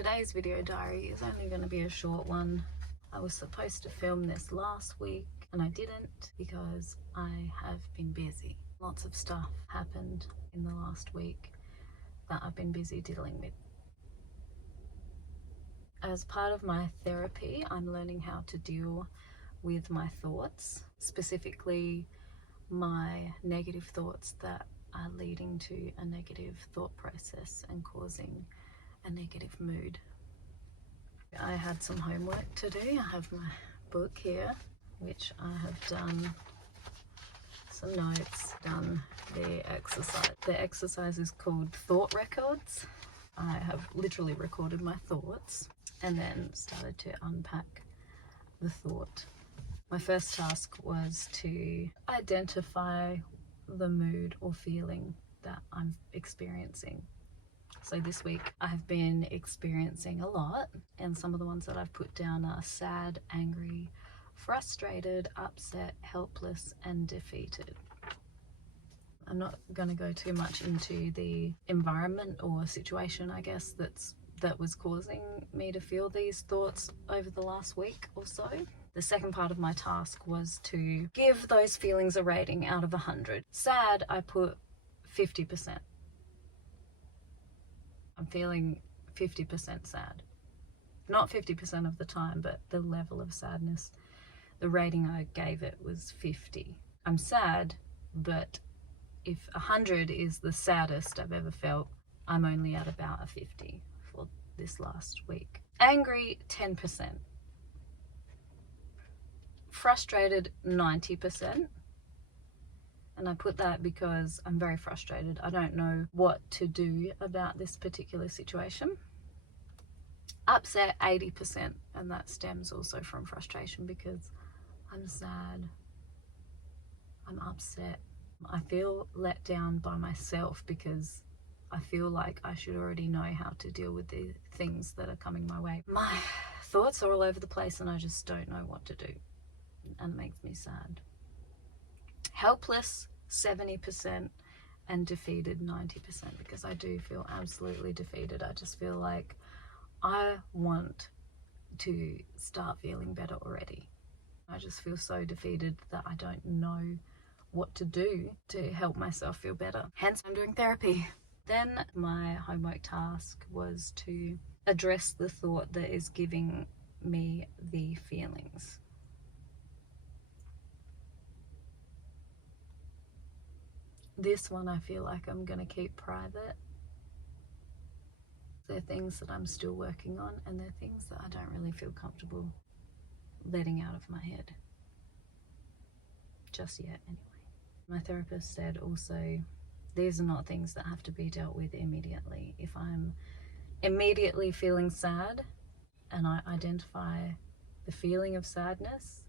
Today's video diary is only going to be a short one. I was supposed to film this last week and I didn't because I have been busy. Lots of stuff happened in the last week that I've been busy dealing with. As part of my therapy, I'm learning how to deal with my thoughts, specifically my negative thoughts that are leading to a negative thought process and causing a negative mood. I had some homework to do. I have my book here, which I have done some notes, done the exercise. The exercise is called Thought Records. I have literally recorded my thoughts and then started to unpack the thought. My first task was to identify the mood or feeling that I'm experiencing. So this week I have been experiencing a lot, and some of the ones that I've put down are sad, angry, frustrated, upset, helpless, and defeated. I'm not going to go too much into the environment or situation, I guess, that was causing me to feel these thoughts over the last week or so. The second part of my task was to give those feelings a rating out of 100. Sad, I put 50%. I'm feeling 50% sad. Not 50% of the time, but the level of sadness. The rating I gave it was 50. I'm sad, but if 100 is the saddest I've ever felt, I'm only at about a 50 for this last week. Angry, 10%. Frustrated, 90%. And I put that because I'm very frustrated. I don't know what to do about this particular situation. Upset, 80%. And that stems also from frustration because I'm sad. I'm upset. I feel let down by myself because I feel like I should already know how to deal with the things that are coming my way. My thoughts are all over the place and I just don't know what to do. And it makes me sad. Helpless, 70%, and defeated, 90%, because I do feel absolutely defeated. I just feel like I want to start feeling better already. I just feel so defeated that I don't know what to do to help myself feel better. Hence, I'm doing therapy. Then my homework task was to address the thought that is giving me the feelings. This one I feel like I'm going to keep private. They're things that I'm still working on, and they're things that I don't really feel comfortable letting out of my head. Just yet, anyway. My therapist said also, these are not things that have to be dealt with immediately. If I'm immediately feeling sad and I identify the feeling of sadness,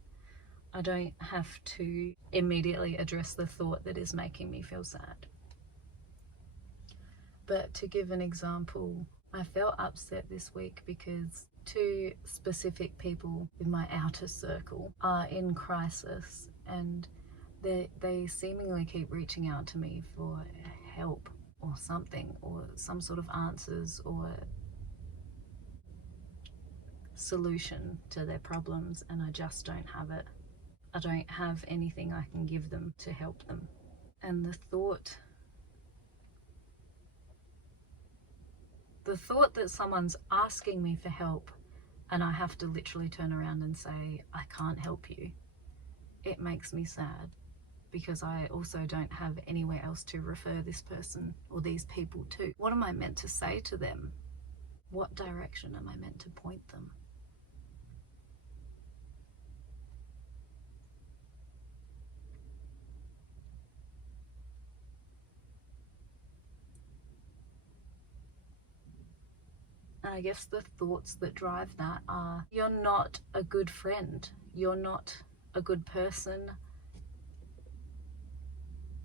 I don't have to immediately address the thought that is making me feel sad. But to give an example, I felt upset this week because 2 specific people in my outer circle are in crisis, and they seemingly keep reaching out to me for help or something, or some sort of answers or solution to their problems, and I just don't have it. I don't have anything I can give them to help them. And the thought that someone's asking me for help and I have to literally turn around and say, I can't help you, it makes me sad because I also don't have anywhere else to refer this person or these people to. What am I meant to say to them? What direction am I meant to point them? And I guess the thoughts that drive that are, you're not a good friend. You're not a good person.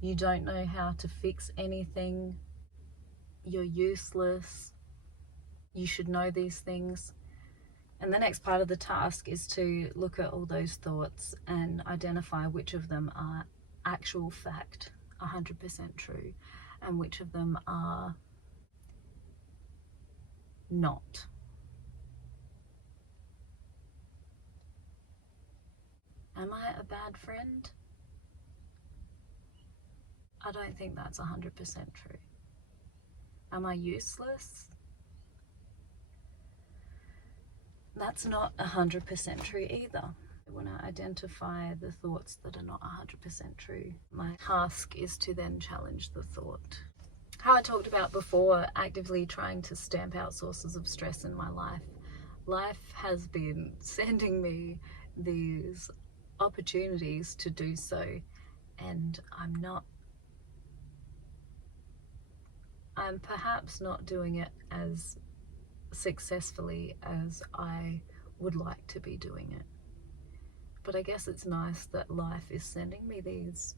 You don't know how to fix anything. You're useless. You should know these things. And the next part of the task is to look at all those thoughts and identify which of them are actual fact, 100% true, and which of them are not. Am I a bad friend? I don't think that's 100% true. Am I useless? That's not 100% true either. When I identify the thoughts that are not 100% true, my task is to then challenge the thought. How I talked about before, actively trying to stamp out sources of stress in my life. Life has been sending me these opportunities to do so, and I'm perhaps not doing it as successfully as I would like to be doing it. But I guess it's nice that life is sending me these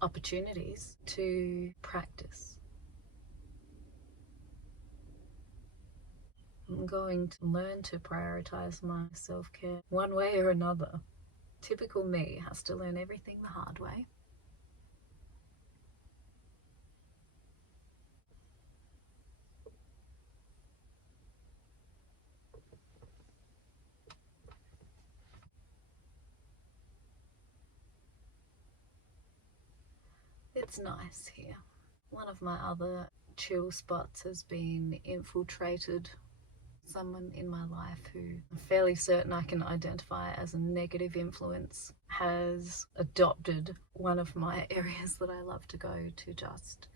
opportunities to practice. I'm going to learn to prioritize my self-care one way or another. Typical me has to learn everything the hard way. It's nice here. One of my other chill spots has been infiltrated. Someone in my life who I'm fairly certain I can identify as a negative influence has adopted one of my areas that I love to go to just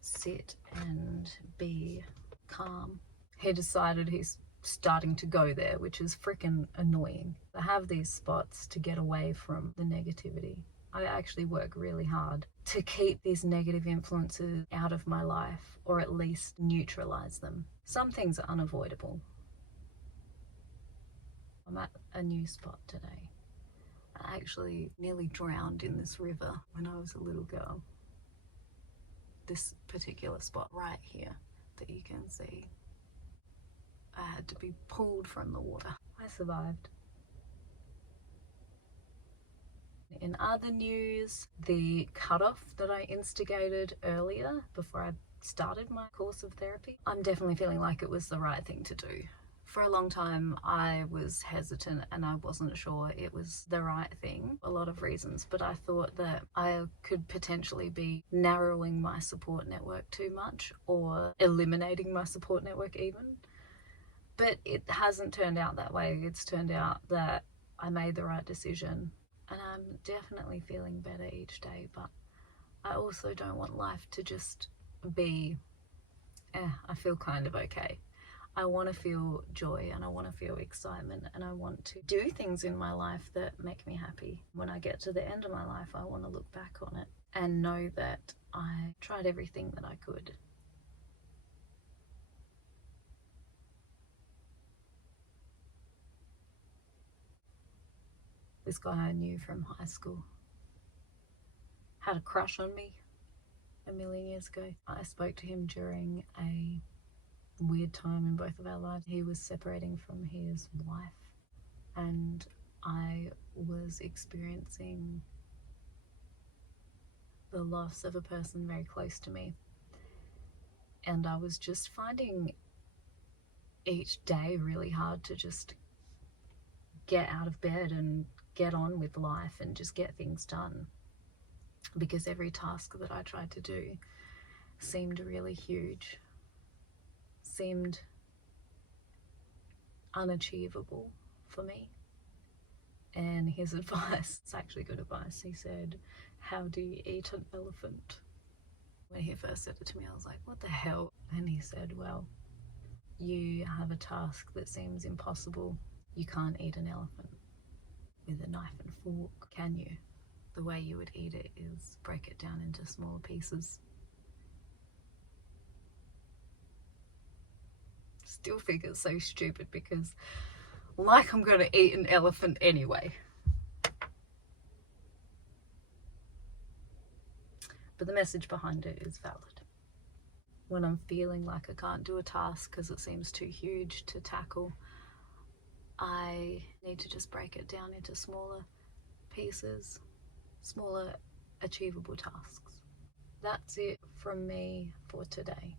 sit and be calm. He decided he's starting to go there, which is freaking annoying. I have these spots to get away from the negativity. I actually work really hard to keep these negative influences out of my life, or at least neutralize them. Some things are unavoidable. I'm at a new spot today. I actually nearly drowned in this river when I was a little girl. This particular spot right here that you can see, I had to be pulled from the water. I survived. In other news, the cutoff that I instigated earlier before I started my course of therapy, I'm definitely feeling like it was the right thing to do. For a long time, I was hesitant and I wasn't sure it was the right thing, a lot of reasons, but I thought that I could potentially be narrowing my support network too much or eliminating my support network even. But it hasn't turned out that way. It's turned out that I made the right decision. And I'm definitely feeling better each day, but I also don't want life to just be, I feel kind of okay. I want to feel joy and I want to feel excitement and I want to do things in my life that make me happy. When I get to the end of my life, I want to look back on it and know that I tried everything that I could. This guy I knew from high school had a crush on me a million years ago. I spoke to him during a weird time in both of our lives. He was separating from his wife and I was experiencing the loss of a person very close to me, and I was just finding each day really hard to just get out of bed and get on with life and just get things done, because every task that I tried to do seemed really huge, seemed unachievable for me. And his advice, it's actually good advice, he said, "How do you eat an elephant?" When he first said it to me, I was like, what the hell? And he said, well, you have a task that seems impossible. You can't eat an elephant with a knife and fork, can you? The way you would eat it is break it down into smaller pieces. Still think it's so stupid because, like, I'm going to eat an elephant anyway. But the message behind it is valid. When I'm feeling like I can't do a task because it seems too huge to tackle, I need to just break it down into smaller pieces, smaller achievable tasks. That's it from me for today.